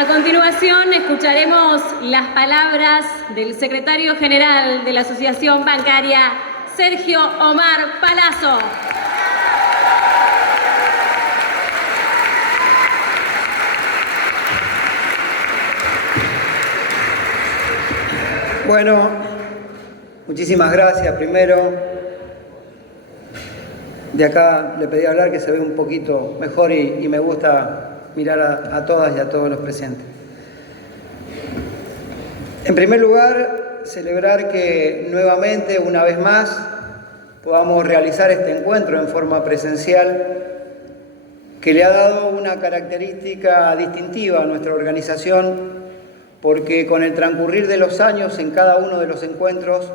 A continuación escucharemos las palabras del secretario general de la Asociación Bancaria, Sergio Omar Palazzo. Bueno, muchísimas gracias. Primero, de acá le pedí hablar que se ve un poquito mejor y me gusta mirar a todas y a todos los presentes. En primer lugar, celebrar que nuevamente, una vez más, podamos realizar este encuentro en forma presencial que le ha dado una característica distintiva a nuestra organización, porque con el transcurrir de los años en cada uno de los encuentros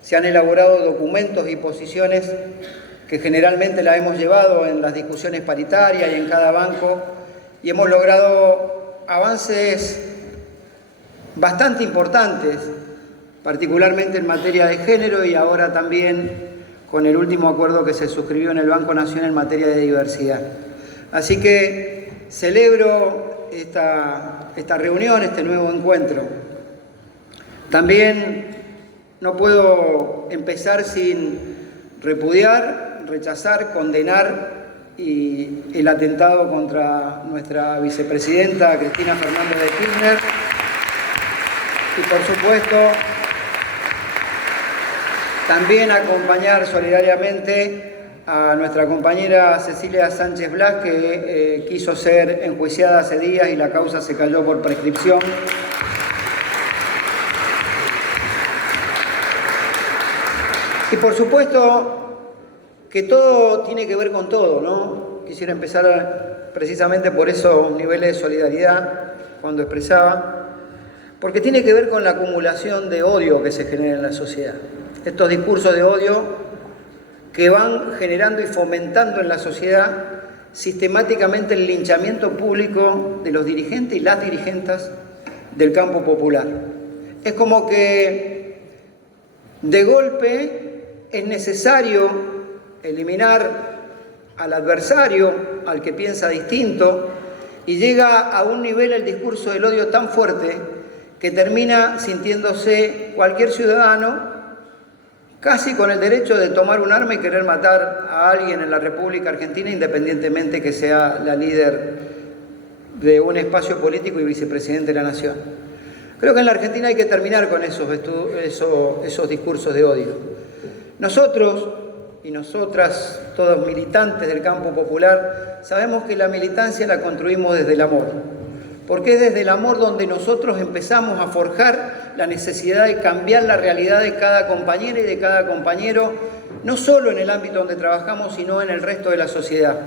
se han elaborado documentos y posiciones que generalmente la hemos llevado en las discusiones paritarias y en cada banco, y hemos logrado avances bastante importantes, particularmente en materia de género y ahora también con el último acuerdo que se suscribió en el Banco Nación en materia de diversidad. Así que celebro esta reunión, este nuevo encuentro. También no puedo empezar sin repudiar, rechazar, condenar el atentado contra nuestra vicepresidenta Cristina Fernández de Kirchner y, por supuesto, también acompañar solidariamente a nuestra compañera Cecilia Sánchez Blas, que quiso ser enjuiciada hace días y la causa se cayó por prescripción. Y por supuesto que todo tiene que ver con todo, ¿no? Quisiera empezar precisamente por esos niveles de solidaridad cuando expresaba, porque tiene que ver con la acumulación de odio que se genera en la sociedad. Estos discursos de odio que van generando y fomentando en la sociedad sistemáticamente el linchamiento público de los dirigentes y las dirigentes del campo popular. Es como que de golpe es necesario eliminar al adversario, al que piensa distinto, y llega a un nivel el discurso del odio tan fuerte que termina sintiéndose cualquier ciudadano casi con el derecho de tomar un arma y querer matar a alguien en la República Argentina, independientemente que sea la líder de un espacio político y vicepresidente de la Nación. Creo que en la Argentina hay que terminar con esos discursos de odio. Nosotros y nosotras, todos militantes del campo popular, sabemos que la militancia la construimos desde el amor, porque es desde el amor donde nosotros empezamos a forjar la necesidad de cambiar la realidad de cada compañera y de cada compañero, no solo en el ámbito donde trabajamos, sino en el resto de la sociedad.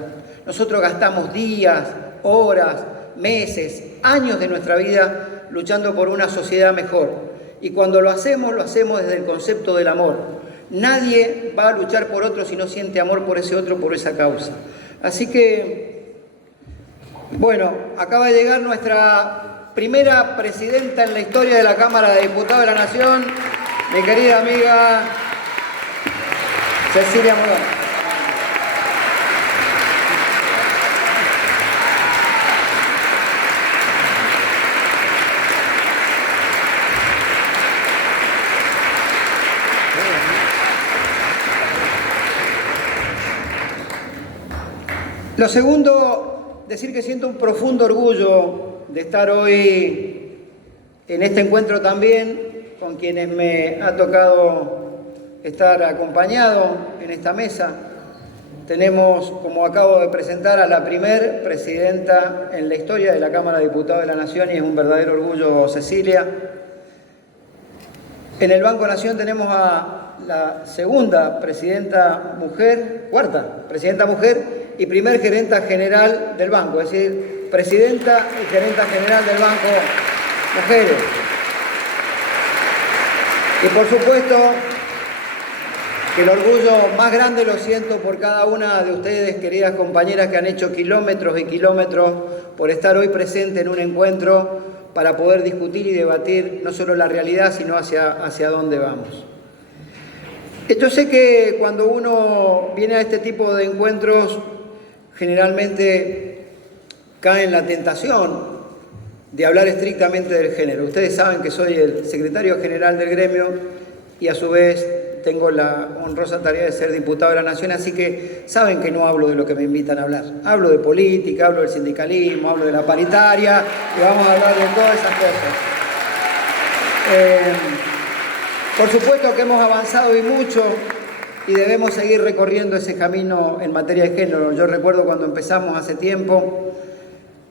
Nosotros gastamos días, horas, meses, años de nuestra vida luchando por una sociedad mejor. Y cuando lo hacemos desde el concepto del amor. Nadie va a luchar por otro si no siente amor por ese otro, por esa causa. Así que, bueno, acaba de llegar nuestra primera presidenta en la historia de la Cámara de Diputados de la Nación, mi querida amiga Cecilia Morón. Lo segundo, decir que siento un profundo orgullo de estar hoy en este encuentro también con quienes me ha tocado estar acompañado en esta mesa. Tenemos, como acabo de presentar, a la primer presidenta en la historia de la Cámara de Diputados de la Nación, y es un verdadero orgullo, Cecilia. En el Banco Nación tenemos a la segunda presidenta mujer, cuarta presidenta mujer y primer gerenta general del banco, es decir, presidenta y gerenta general del banco mujeres. Y por supuesto que el orgullo más grande lo siento por cada una de ustedes, queridas compañeras, que han hecho kilómetros y kilómetros por estar hoy presente en un encuentro para poder discutir y debatir no solo la realidad, sino hacia dónde vamos. Yo sé que cuando uno viene a este tipo de encuentros, generalmente cae en la tentación de hablar estrictamente del género. Ustedes saben que soy el secretario general del gremio y a su vez tengo la honrosa tarea de ser diputado de la Nación, así que saben que no hablo de lo que me invitan a hablar. Hablo de política, hablo del sindicalismo, hablo de la paritaria y vamos a hablar de todas esas cosas. Por supuesto que hemos avanzado y mucho y debemos seguir recorriendo ese camino en materia de género. Yo recuerdo cuando empezamos hace tiempo,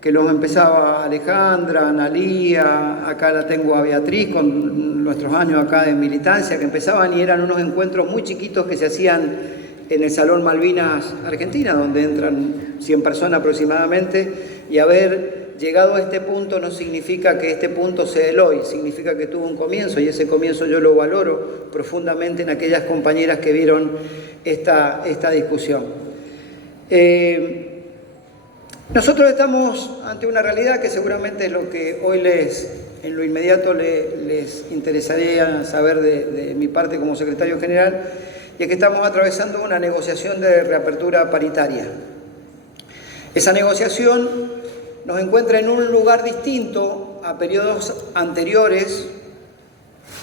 que los empezaba Alejandra, Analía, acá la tengo a Beatriz con nuestros años acá de militancia, que empezaban y eran unos encuentros muy chiquitos que se hacían en el Salón Malvinas Argentina, donde entran 100 personas aproximadamente, y haber llegado a este punto no significa que este punto sea el hoy, significa que tuvo un comienzo, y ese comienzo yo lo valoro profundamente en aquellas compañeras que vieron esta discusión. Nosotros estamos ante una realidad que seguramente es lo que hoy en lo inmediato les interesaría saber de mi parte como secretario general, y es que estamos atravesando una negociación de reapertura paritaria. Esa negociación nos encuentra en un lugar distinto a periodos anteriores,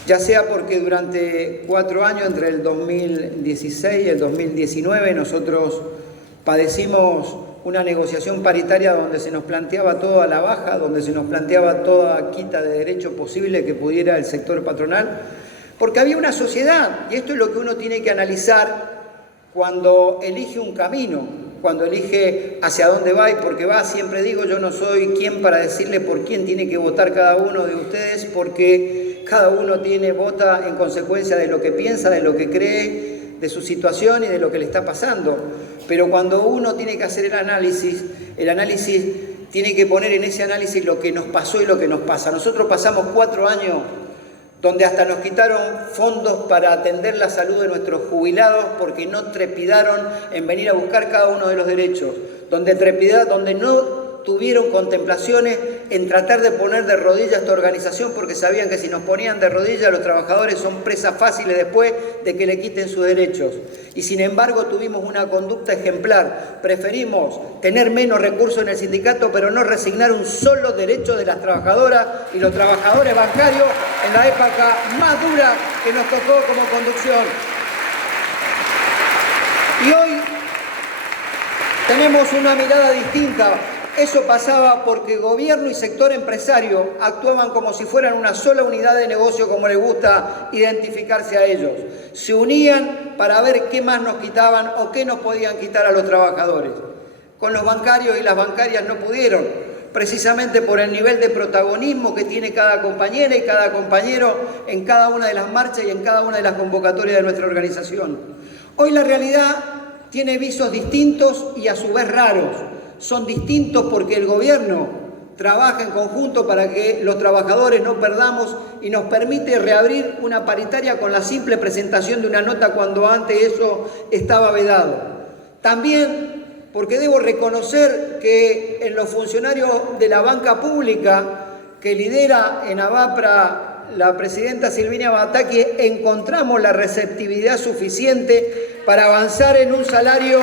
ya sea porque durante 4 años, entre el 2016 y el 2019, nosotros padecimos una negociación paritaria donde se nos planteaba todo a la baja, donde se nos planteaba toda quita de derecho posible que pudiera el sector patronal, porque había una sociedad, y esto es lo que uno tiene que analizar cuando elige un camino, cuando elige hacia dónde va y por qué va. Siempre digo, yo no soy quien para decirle por quién tiene que votar cada uno de ustedes, porque cada uno vota en consecuencia de lo que piensa, de lo que cree, de su situación y de lo que le está pasando. Pero cuando uno tiene que hacer el análisis tiene que poner en ese análisis lo que nos pasó y lo que nos pasa. Nosotros pasamos 4 años donde hasta nos quitaron fondos para atender la salud de nuestros jubilados porque no trepidaron en venir a buscar cada uno de los derechos, donde no tuvieron contemplaciones en tratar de poner de rodillas esta organización porque sabían que si nos ponían de rodillas los trabajadores son presas fáciles después de que le quiten sus derechos. Y sin embargo tuvimos una conducta ejemplar. Preferimos tener menos recursos en el sindicato pero no resignar un solo derecho de las trabajadoras y los trabajadores bancarios en la época más dura que nos tocó como conducción. Y hoy tenemos una mirada distinta. Eso pasaba porque gobierno y sector empresario actuaban como si fueran una sola unidad de negocio, como les gusta identificarse a ellos. Se unían para ver qué más nos quitaban o qué nos podían quitar a los trabajadores. Con los bancarios y las bancarias no pudieron, precisamente por el nivel de protagonismo que tiene cada compañera y cada compañero en cada una de las marchas y en cada una de las convocatorias de nuestra organización. Hoy la realidad tiene visos distintos y a su vez raros. Son distintos porque el gobierno trabaja en conjunto para que los trabajadores no perdamos y nos permite reabrir una paritaria con la simple presentación de una nota cuando antes eso estaba vedado. También porque debo reconocer que en los funcionarios de la banca pública que lidera en ABAPRA la presidenta Silvina Bataki encontramos la receptividad suficiente para avanzar en un salario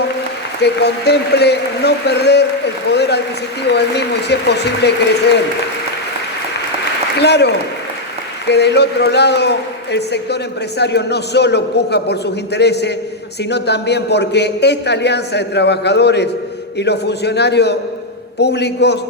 que contemple no perder el poder adquisitivo del mismo y, si es posible, crecer. Claro que del otro lado el sector empresario no solo puja por sus intereses, sino también porque esta alianza de trabajadores y los funcionarios públicos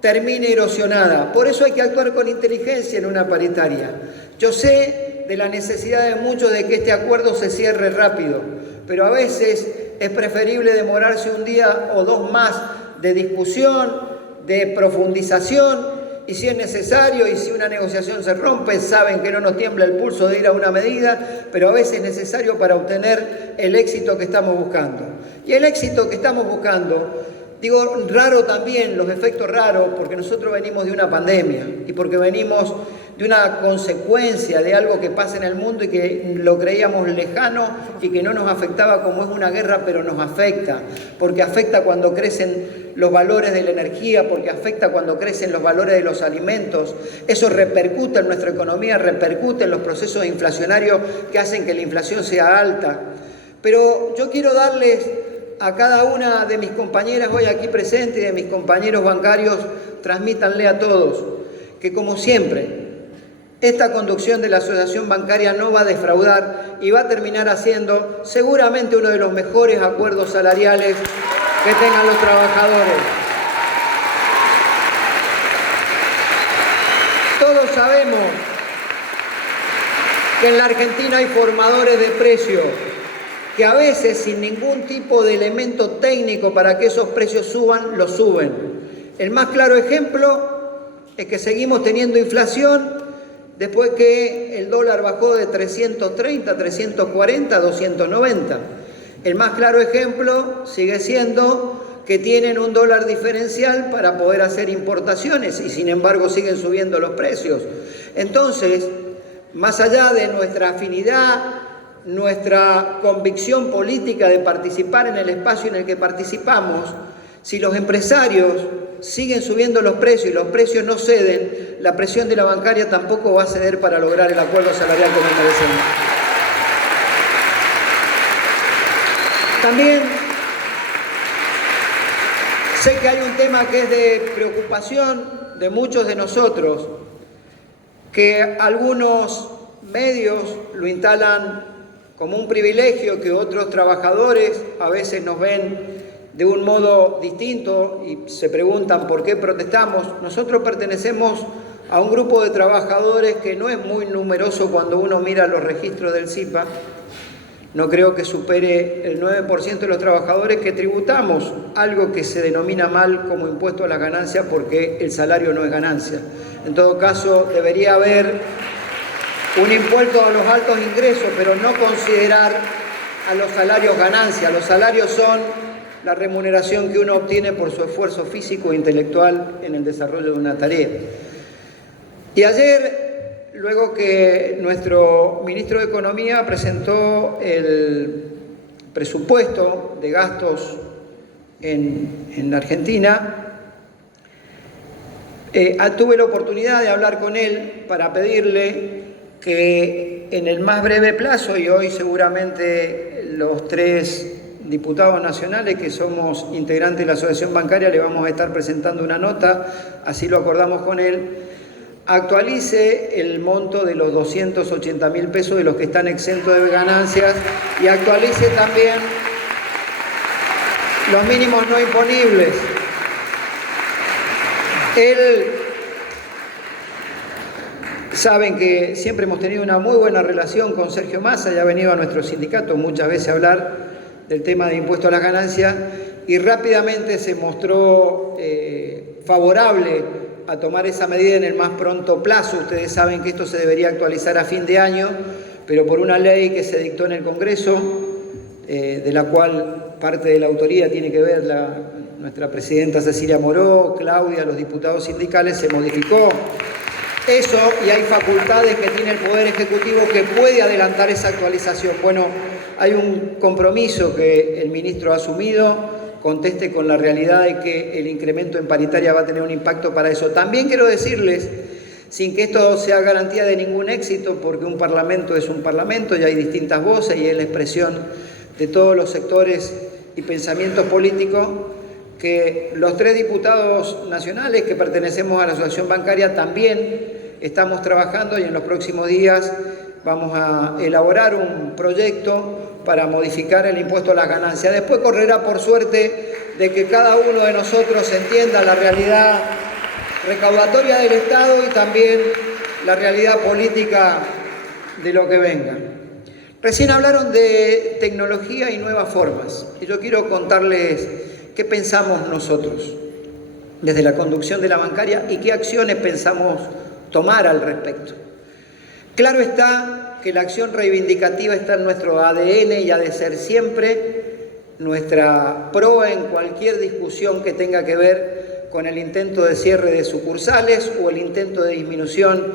termine erosionada. Por eso hay que actuar con inteligencia en una paritaria. Yo sé de la necesidad de muchos de que este acuerdo se cierre rápido, pero a veces es preferible demorarse un día o 2 más de discusión, de profundización, y si es necesario y si una negociación se rompe, saben que no nos tiembla el pulso de ir a una medida, pero a veces es necesario para obtener el éxito que estamos buscando. Y el éxito que estamos buscando, digo raro también, los efectos raros, porque nosotros venimos de una pandemia y porque venimos de una consecuencia de algo que pasa en el mundo y que lo creíamos lejano y que no nos afectaba como es una guerra, pero nos afecta, porque afecta cuando crecen los valores de la energía, porque afecta cuando crecen los valores de los alimentos. Eso repercute en nuestra economía, repercute en los procesos inflacionarios que hacen que la inflación sea alta. Pero yo quiero darles a cada una de mis compañeras hoy aquí presentes y de mis compañeros bancarios, transmítanle a todos que, como siempre, esta conducción de la asociación bancaria no va a defraudar y va a terminar haciendo seguramente uno de los mejores acuerdos salariales que tengan los trabajadores. Todos sabemos que en la Argentina hay formadores de precios que a veces, sin ningún tipo de elemento técnico para que esos precios suban, los suben. El más claro ejemplo es que seguimos teniendo inflación después que el dólar bajó de 330, 340, 290. El más claro ejemplo sigue siendo que tienen un dólar diferencial para poder hacer importaciones y sin embargo siguen subiendo los precios. Entonces, más allá de nuestra afinidad, nuestra convicción política de participar en el espacio en el que participamos, si los empresarios siguen subiendo los precios y los precios no ceden, la presión de la bancaria tampoco va a ceder para lograr el acuerdo salarial que nos merecemos. También sé que hay un tema que es de preocupación de muchos de nosotros, que algunos medios lo instalan como un privilegio, que otros trabajadores a veces nos ven de un modo distinto y se preguntan por qué protestamos. Nosotros pertenecemos a un grupo de trabajadores que no es muy numeroso cuando uno mira los registros del CIPA. No creo que supere el 9% de los trabajadores que tributamos algo que se denomina mal como impuesto a la ganancia, porque el salario no es ganancia. En todo caso, debería haber un impuesto a los altos ingresos, pero no considerar a los salarios ganancia. Los salarios son la remuneración que uno obtiene por su esfuerzo físico e intelectual en el desarrollo de una tarea. Y ayer, luego que nuestro ministro de Economía presentó el presupuesto de gastos en la Argentina, tuve la oportunidad de hablar con él para pedirle que en el más breve plazo, y hoy seguramente los 3 diputados nacionales que somos integrantes de la Asociación Bancaria le vamos a estar presentando una nota, así lo acordamos con él, actualice el monto de los 280.000 pesos de los que están exentos de ganancias y actualice también los mínimos no imponibles. Saben que siempre hemos tenido una muy buena relación con Sergio Massa y ha venido a nuestro sindicato muchas veces a hablar del tema de impuesto a las ganancias y rápidamente se mostró favorable a tomar esa medida en el más pronto plazo. Ustedes saben que esto se debería actualizar a fin de año, pero por una ley que se dictó en el Congreso, de la cual parte de la autoría tiene que ver nuestra presidenta Cecilia Moró, Claudia, los diputados sindicales, se modificó eso y hay facultades que tiene el Poder Ejecutivo que puede adelantar esa actualización. Bueno, hay un compromiso que el ministro ha asumido, conteste con la realidad de que el incremento en paritaria va a tener un impacto para eso. También quiero decirles, sin que esto sea garantía de ningún éxito, porque un parlamento es un parlamento y hay distintas voces y es la expresión de todos los sectores y pensamientos políticos, que los 3 diputados nacionales que pertenecemos a la Asociación Bancaria también estamos trabajando y en los próximos días vamos a elaborar un proyecto para modificar el impuesto a las ganancias. Después correrá por suerte de que cada uno de nosotros entienda la realidad recaudatoria del Estado y también la realidad política de lo que venga. Recién hablaron de tecnología y nuevas formas y yo quiero contarles qué pensamos nosotros desde la conducción de la bancaria y qué acciones pensamos tomar al respecto. Claro está que la acción reivindicativa está en nuestro ADN y ha de ser siempre nuestra proa en cualquier discusión que tenga que ver con el intento de cierre de sucursales o el intento de disminución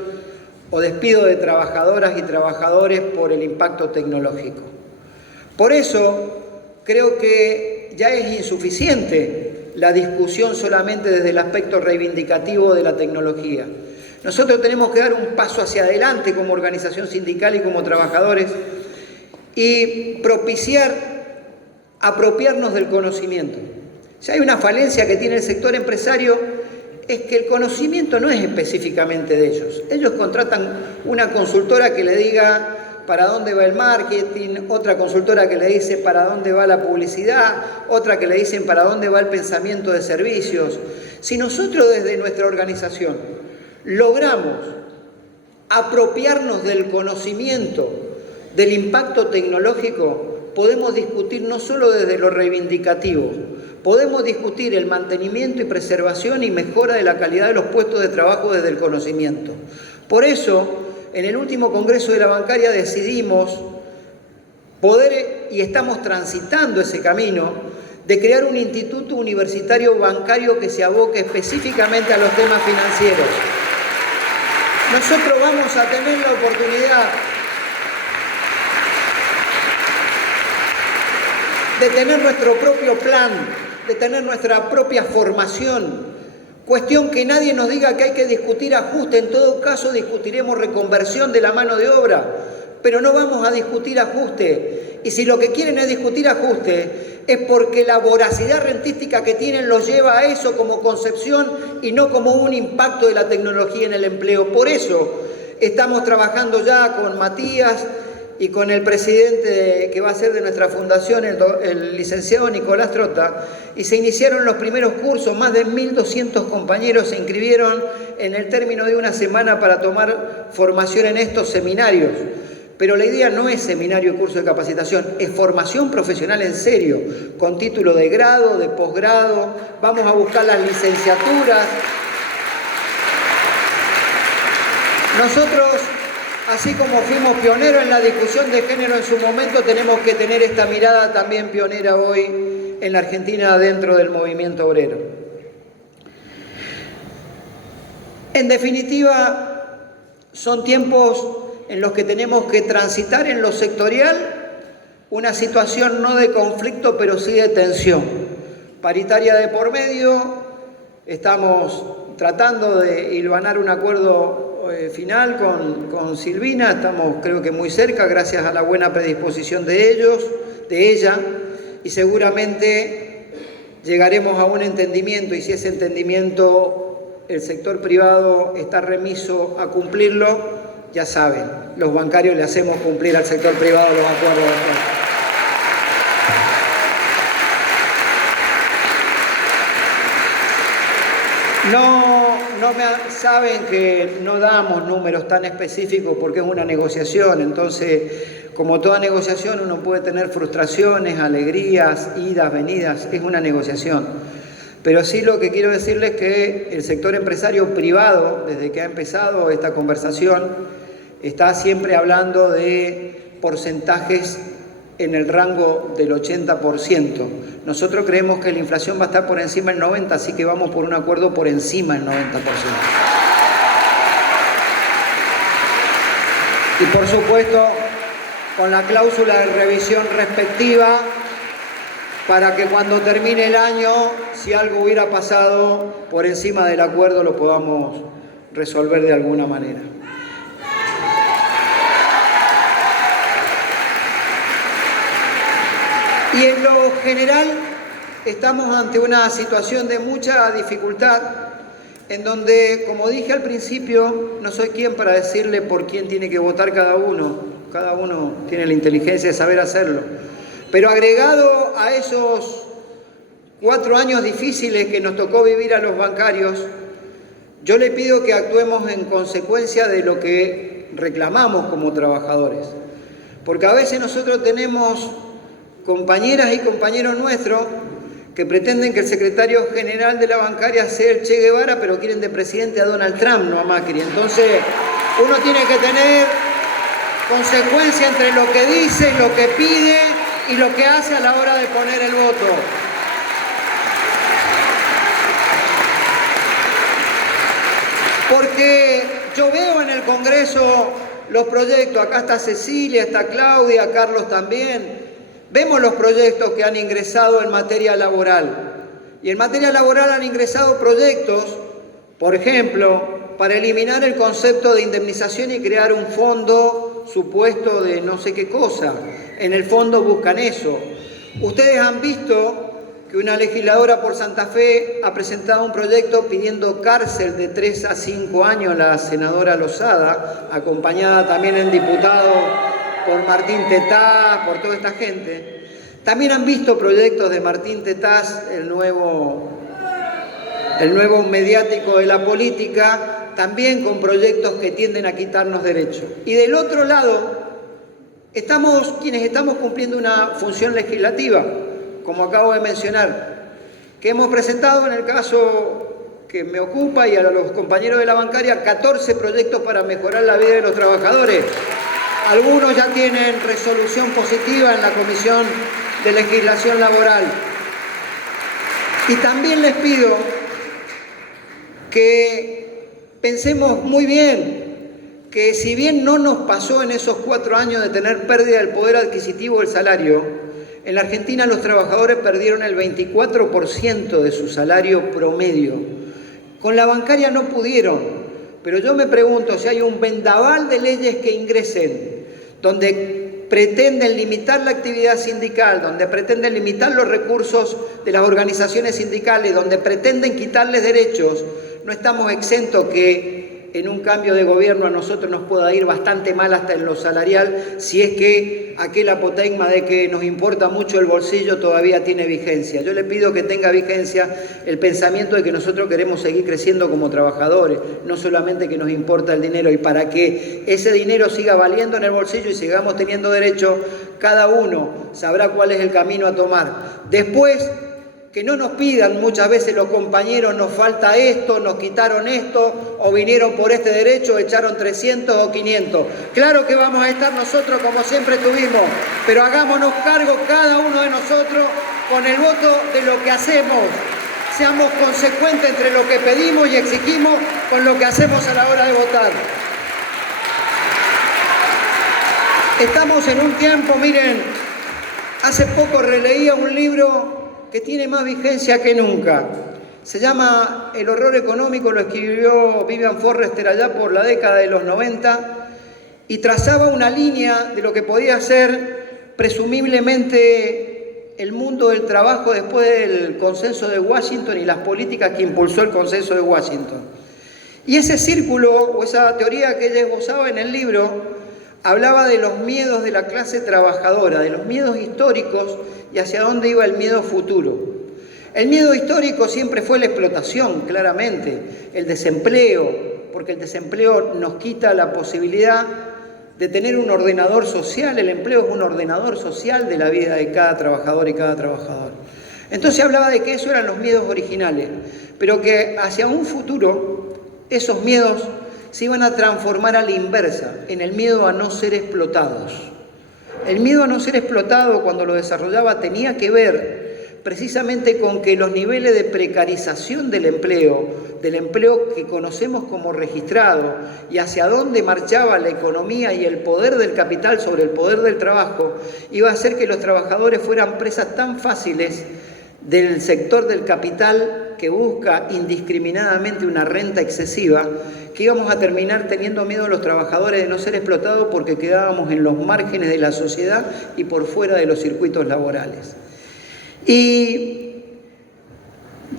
o despido de trabajadoras y trabajadores por el impacto tecnológico. Por eso creo que ya es insuficiente la discusión solamente desde el aspecto reivindicativo de la tecnología. Nosotros tenemos que dar un paso hacia adelante como organización sindical y como trabajadores y apropiarnos del conocimiento. Si hay una falencia que tiene el sector empresario es que el conocimiento no es específicamente de ellos. Ellos contratan una consultora que le diga para dónde va el marketing, otra consultora que le dice para dónde va la publicidad, otra que le dicen para dónde va el pensamiento de servicios. Si nosotros desde nuestra organización logramos apropiarnos del conocimiento, del impacto tecnológico, podemos discutir no solo desde lo reivindicativo, podemos discutir el mantenimiento y preservación y mejora de la calidad de los puestos de trabajo desde el conocimiento. Por eso, en el último Congreso de la Bancaria decidimos poder, y estamos transitando ese camino, de crear un instituto universitario bancario que se aboque específicamente a los temas financieros. Nosotros vamos a tener la oportunidad de tener nuestro propio plan, de tener nuestra propia formación. Cuestión que nadie nos diga que hay que discutir ajuste, en todo caso discutiremos reconversión de la mano de obra, pero no vamos a discutir ajuste. Y si lo que quieren es discutir ajuste, es porque la voracidad rentística que tienen los lleva a eso como concepción y no como un impacto de la tecnología en el empleo. Por eso estamos trabajando ya con Matías y con el presidente que va a ser de nuestra fundación, el licenciado Nicolás Trota, y se iniciaron los primeros cursos. Más de 1.200 compañeros se inscribieron en el término de una semana para tomar formación en estos seminarios. Pero la idea no es seminario y curso de capacitación, es formación profesional en serio, con título de grado, de posgrado. Vamos a buscar las licenciaturas. Nosotros, así como fuimos pioneros en la discusión de género en su momento, tenemos que tener esta mirada también pionera hoy en la Argentina dentro del movimiento obrero. En definitiva, son tiempos en los que tenemos que transitar en lo sectorial una situación no de conflicto, pero sí de tensión. Paritaria de por medio, estamos tratando de hilvanar un acuerdo final con Silvina, estamos creo que muy cerca gracias a la buena predisposición de ella, y seguramente llegaremos a un entendimiento, y si ese entendimiento el sector privado está remiso a cumplirlo, ya saben, los bancarios le hacemos cumplir al sector privado los acuerdos. Saben que no damos números tan específicos porque es una negociación, entonces como toda negociación uno puede tener frustraciones, alegrías, idas, venidas, es una negociación. Pero sí lo que quiero decirles es que el sector empresario privado, desde que ha empezado esta conversación, está siempre hablando de porcentajes en el rango del 80%. Nosotros creemos que la inflación va a estar por encima del 90%, así que vamos por un acuerdo por encima del 90%. Y por supuesto, con la cláusula de revisión respectiva, para que cuando termine el año, si algo hubiera pasado por encima del acuerdo, lo podamos resolver de alguna manera. Y en lo general estamos ante una situación de mucha dificultad, en donde, como dije al principio, no soy quien para decirle por quién tiene que votar cada uno tiene la inteligencia de saber hacerlo. Pero agregado a esos 4 años difíciles que nos tocó vivir a los bancarios, yo le pido que actuemos en consecuencia de lo que reclamamos como trabajadores. Porque a veces nosotros tenemos compañeras y compañeros nuestros que pretenden que el secretario general de la bancaria sea el Che Guevara, pero quieren de presidente a Donald Trump, no a Macri. Entonces, uno tiene que tener consecuencia entre lo que dice, lo que pide y lo que hace a la hora de poner el voto. Porque yo veo en el Congreso los proyectos, acá está Cecilia, está Claudia, Carlos también. Vemos los proyectos que han ingresado en materia laboral. Y en materia laboral han ingresado proyectos, por ejemplo, para eliminar el concepto de indemnización y crear un fondo supuesto de no sé qué cosa. En el fondo buscan eso. Ustedes han visto que una legisladora por Santa Fe ha presentado un proyecto pidiendo cárcel de 3 a 5 años, la senadora Lozada, acompañada también en diputado por Martín Tetaz, por toda esta gente. También han visto proyectos de Martín Tetaz, el nuevo mediático de la política, también con proyectos que tienden a quitarnos derechos. Y del otro lado, estamos quienes estamos cumpliendo una función legislativa, como acabo de mencionar, que hemos presentado en el caso que me ocupa y a los compañeros de la bancaria 14 proyectos para mejorar la vida de los trabajadores. Algunos ya tienen resolución positiva en la Comisión de Legislación Laboral. Y también les pido que pensemos muy bien que si bien no nos pasó en esos 4 años de tener pérdida del poder adquisitivo del salario, en la Argentina los trabajadores perdieron el 24% de su salario promedio. Con la bancaria no pudieron, pero yo me pregunto si hay un vendaval de leyes que ingresen donde pretenden limitar la actividad sindical, donde pretenden limitar los recursos de las organizaciones sindicales, donde pretenden quitarles derechos, no estamos exentos que en un cambio de gobierno a nosotros nos pueda ir bastante mal hasta en lo salarial, si es que aquel apotegma de que nos importa mucho el bolsillo todavía tiene vigencia. Yo le pido que tenga vigencia el pensamiento de que nosotros queremos seguir creciendo como trabajadores, no solamente que nos importa el dinero, y para que ese dinero siga valiendo en el bolsillo y sigamos teniendo derecho, cada uno sabrá cuál es el camino a tomar. Después, que no nos pidan muchas veces los compañeros, nos falta esto, nos quitaron esto, o vinieron por este derecho, echaron 300 o 500. Claro que vamos a estar nosotros como siempre tuvimos, pero hagámonos cargo cada uno de nosotros con el voto de lo que hacemos. Seamos consecuentes entre lo que pedimos y exigimos con lo que hacemos a la hora de votar. Estamos en un tiempo, miren, hace poco releía un libro que tiene más vigencia que nunca. Se llama El horror económico, lo escribió Vivian Forrester allá por la década de los 90 y trazaba una línea de lo que podía ser presumiblemente el mundo del trabajo después del consenso de Washington y las políticas que impulsó el consenso de Washington. Y ese círculo o esa teoría que ella esbozaba en el libro hablaba de los miedos de la clase trabajadora, de los miedos históricos y hacia dónde iba el miedo futuro. El miedo histórico siempre fue la explotación, claramente, el desempleo, porque el desempleo nos quita la posibilidad de tener un ordenador social. El empleo es un ordenador social de la vida de cada trabajador y cada trabajador. Entonces hablaba de que esos eran los miedos originales, pero que hacia un futuro esos miedos se iban a transformar a la inversa, en el miedo a no ser explotados. El miedo a no ser explotado, cuando lo desarrollaba, tenía que ver precisamente con que los niveles de precarización del empleo que conocemos como registrado, y hacia dónde marchaba la economía y el poder del capital sobre el poder del trabajo, iba a hacer que los trabajadores fueran presas tan fáciles del sector del capital que busca indiscriminadamente una renta excesiva, que íbamos a terminar teniendo miedo a los trabajadores de no ser explotados porque quedábamos en los márgenes de la sociedad y por fuera de los circuitos laborales. Y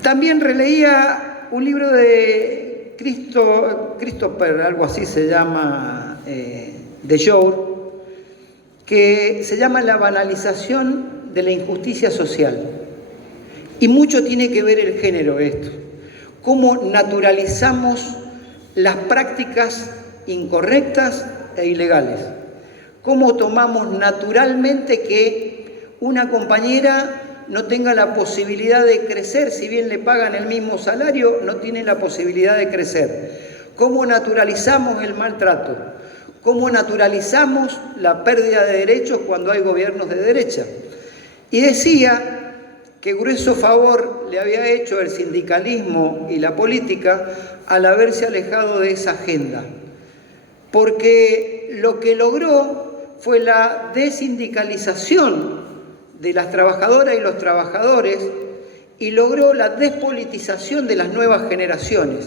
también releía un libro de Christopher, algo así se llama, de Joure, que se llama La banalización de la injusticia social. Y mucho tiene que ver el género esto, cómo naturalizamos las prácticas incorrectas e ilegales, cómo tomamos naturalmente que una compañera no tenga la posibilidad de crecer, si bien le pagan el mismo salario, no tiene la posibilidad de crecer, cómo naturalizamos el maltrato, cómo naturalizamos la pérdida de derechos cuando hay gobiernos de derecha. Y decía que grueso favor le había hecho el sindicalismo y la política al haberse alejado de esa agenda, porque lo que logró fue la desindicalización de las trabajadoras y los trabajadores y logró la despolitización de las nuevas generaciones.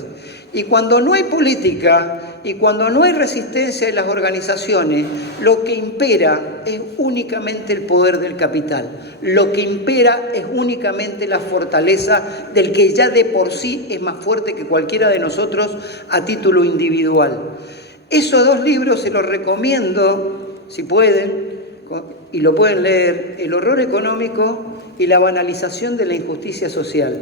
Y cuando no hay política y cuando no hay resistencia en las organizaciones, lo que impera es únicamente el poder del capital. Lo que impera es únicamente la fortaleza del que ya de por sí es más fuerte que cualquiera de nosotros a título individual. Esos dos libros se los recomiendo, si pueden, y lo pueden leer, El horror económico y la banalización de la injusticia social.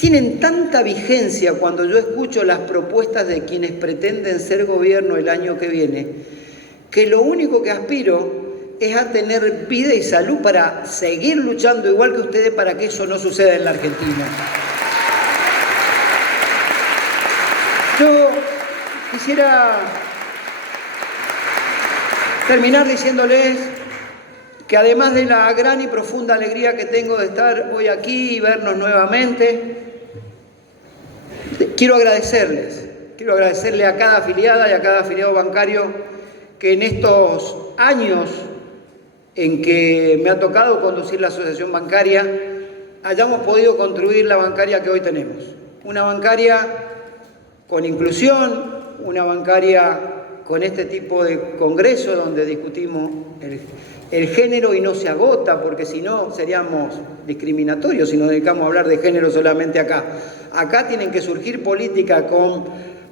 Tienen tanta vigencia cuando yo escucho las propuestas de quienes pretenden ser gobierno el año que viene, que lo único que aspiro es a tener vida y salud para seguir luchando igual que ustedes para que eso no suceda en la Argentina. Yo quisiera terminar diciéndoles que además de la gran y profunda alegría que tengo de estar hoy aquí y vernos nuevamente, quiero agradecerle a cada afiliada y a cada afiliado bancario que en estos años en que me ha tocado conducir la asociación bancaria, hayamos podido construir la bancaria que hoy tenemos. Una bancaria con inclusión, una bancaria con este tipo de congreso donde discutimos el género y no se agota, porque si no seríamos discriminatorios si nos dedicamos a hablar de género solamente acá. Acá tienen que surgir políticas con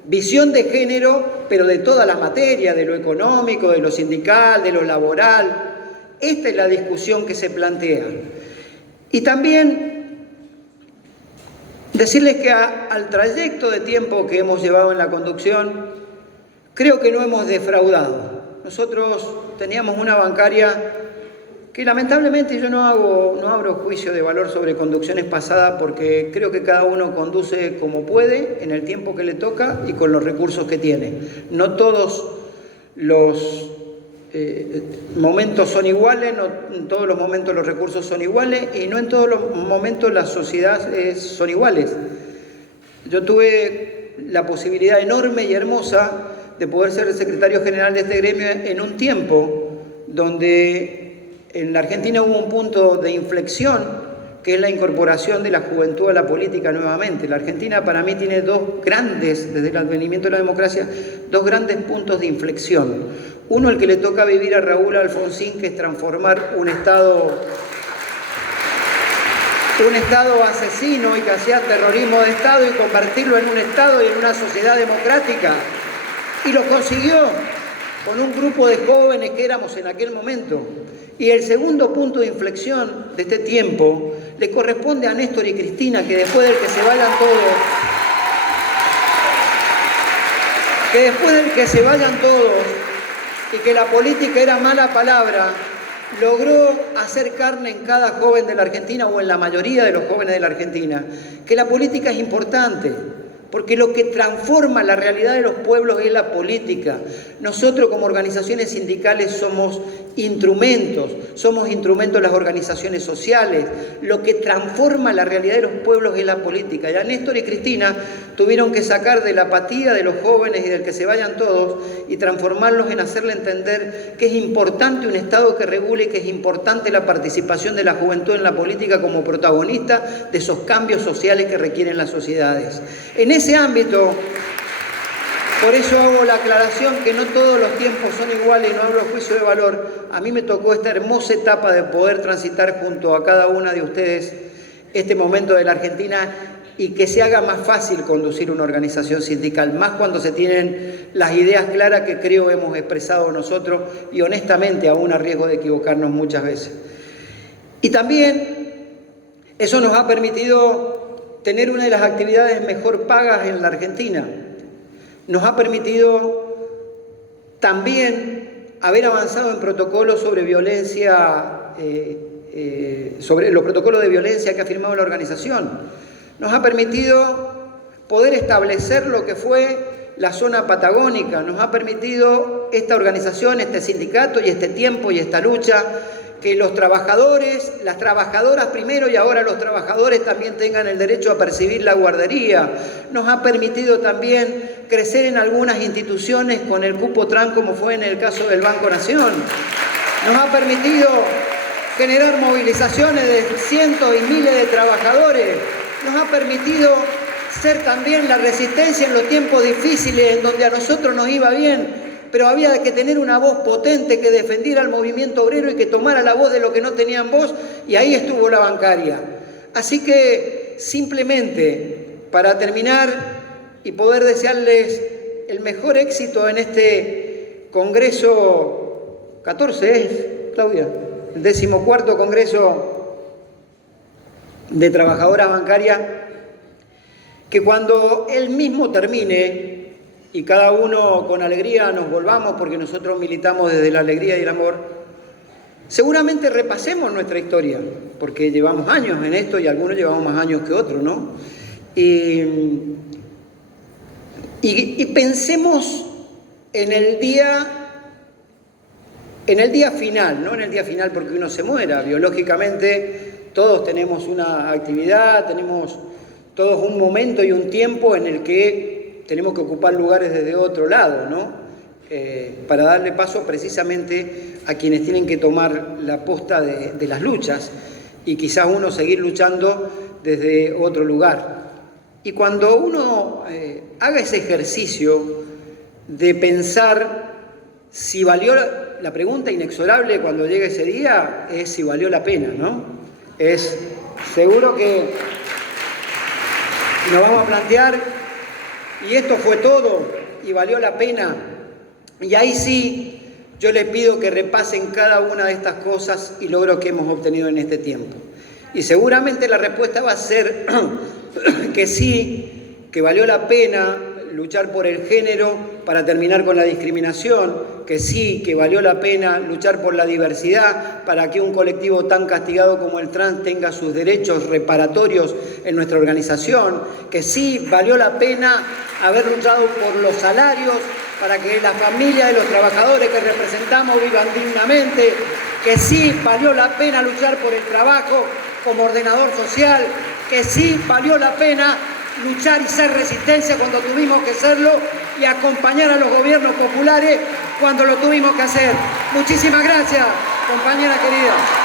visión de género, pero de todas las materias, de lo económico, de lo sindical, de lo laboral. Esta es la discusión que se plantea. Y también decirles que al trayecto de tiempo que hemos llevado en la conducción, creo que no hemos defraudado. Nosotros teníamos una bancaria que lamentablemente yo no abro juicio de valor sobre conducciones pasadas porque creo que cada uno conduce como puede, en el tiempo que le toca y con los recursos que tiene. No todos los momentos son iguales, no en todos los momentos los recursos son iguales y no en todos los momentos las sociedades son iguales. Yo tuve la posibilidad enorme y hermosa de poder ser el secretario general de este gremio en un tiempo donde en la Argentina hubo un punto de inflexión, que es la incorporación de la juventud a la política nuevamente. La Argentina para mí tiene desde el advenimiento de la democracia, dos grandes puntos de inflexión. Uno, el que le toca vivir a Raúl Alfonsín, que es transformar un Estado asesino y que hacía terrorismo de Estado y convertirlo en un Estado y en una sociedad democrática. Y lo consiguió con un grupo de jóvenes que éramos en aquel momento. Y el segundo punto de inflexión de este tiempo le corresponde a Néstor y Cristina, que después del que se vayan todos, y que la política era mala palabra, logró hacer carne en cada joven de la Argentina, o en la mayoría de los jóvenes de la Argentina, que la política es importante. Porque lo que transforma la realidad de los pueblos es la política. Nosotros como organizaciones sindicales somos instrumentos las organizaciones sociales. Lo que transforma la realidad de los pueblos es la política. Ya Néstor y Cristina tuvieron que sacar de la apatía de los jóvenes y del que se vayan todos y transformarlos en hacerle entender que es importante un Estado que regule y que es importante la participación de la juventud en la política como protagonista de esos cambios sociales que requieren las sociedades. En ese ámbito, por eso hago la aclaración que no todos los tiempos son iguales y no hablo juicio de valor. A mí me tocó esta hermosa etapa de poder transitar junto a cada una de ustedes este momento de la Argentina y que se haga más fácil conducir una organización sindical, más cuando se tienen las ideas claras que creo hemos expresado nosotros y honestamente aún a riesgo de equivocarnos muchas veces. Y también eso nos ha permitido tener una de las actividades mejor pagas en la Argentina. Nos ha permitido también haber avanzado en protocolos sobre violencia, sobre los protocolos de violencia que ha firmado la organización. Nos ha permitido poder establecer lo que fue la zona patagónica. Nos ha permitido esta organización, este sindicato y este tiempo y esta lucha que los trabajadores, las trabajadoras primero y ahora los trabajadores también tengan el derecho a percibir la guardería. Nos ha permitido también crecer en algunas instituciones con el cupo TRAN, como fue en el caso del Banco Nación. Nos ha permitido generar movilizaciones de cientos y miles de trabajadores, nos ha permitido ser también la resistencia en los tiempos difíciles, en donde a nosotros nos iba bien, pero había que tener una voz potente que defendiera al movimiento obrero y que tomara la voz de los que no tenían voz, y ahí estuvo la bancaria. Así que, simplemente, para terminar y poder desearles el mejor éxito en este Congreso 14, ¿es, Claudia? El 14º Congreso de Trabajadoras Bancarias, que cuando él mismo termine y cada uno con alegría nos volvamos, porque nosotros militamos desde la alegría y el amor, seguramente repasemos nuestra historia, porque llevamos años en esto y algunos llevamos más años que otros, ¿no? Y pensemos en el día final, no en el día final porque uno se muera. Biológicamente todos tenemos una actividad, tenemos todos un momento y un tiempo en el que tenemos que ocupar lugares desde otro lado, ¿no? Para darle paso precisamente a quienes tienen que tomar la posta de las luchas y quizás uno seguir luchando desde otro lugar. Y cuando uno haga ese ejercicio de pensar si valió la pregunta inexorable cuando llegue ese día es si valió la pena, ¿no? Es seguro que nos vamos a plantear, y esto fue todo, y valió la pena. Y ahí sí, yo les pido que repasen cada una de estas cosas y logros que hemos obtenido en este tiempo. Y seguramente la respuesta va a ser que sí, que valió la pena luchar por el género para terminar con la discriminación, que sí, que valió la pena luchar por la diversidad para que un colectivo tan castigado como el trans tenga sus derechos reparatorios en nuestra organización, que sí, valió la pena haber luchado por los salarios para que las familias de los trabajadores que representamos vivan dignamente, que sí, valió la pena luchar por el trabajo como ordenador social, que sí, valió la pena luchar y ser resistencia cuando tuvimos que serlo y acompañar a los gobiernos populares cuando lo tuvimos que hacer. Muchísimas gracias, compañera querida.